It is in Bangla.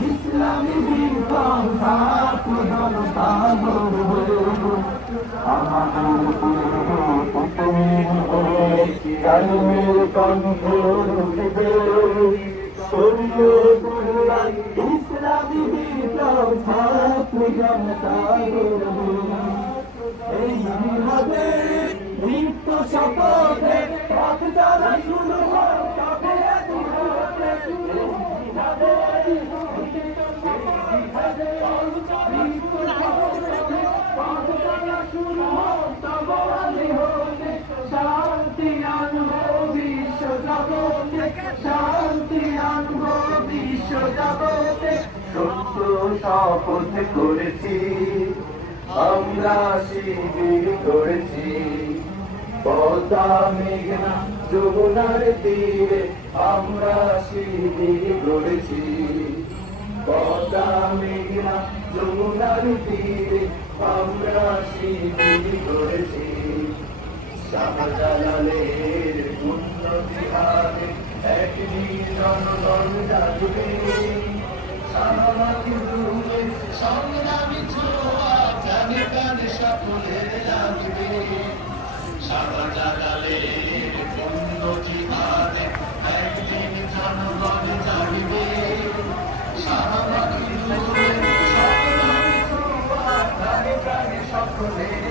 ইসলামী বিপ্লব ছাত্র জনতা কালমের কণ্ঠ রুখবে শরীয়তুল্লাহ ইসলামী বিপ্লব ছাত্র জনতা এই বিপদে লিপ্ত শপথে পথ চলা শুরু হয় তবে শান্তি আনবো বিশ্ব জগতে শান্তি আনবো বিশ্ব জগতে সত্য শপথ করেছি আমরা শিবির করেছি পদ্মা মেঘনা যমুনার তীরে আমরা শিবির করেছি পদ্মা মেঘনা যমুনার তীরে আমরা শিবির করেছি শাহজালালের উন্নতি হারে একদিন জনগণ জাগবে সংগ্রামী ছোঁয়া জানে কানে সকলের লাগবে শাহজালালের উন্নতি হারে একদিন জনগণ জাগবে সংগ্রামী ছোঁয়া জানে কানে সকলের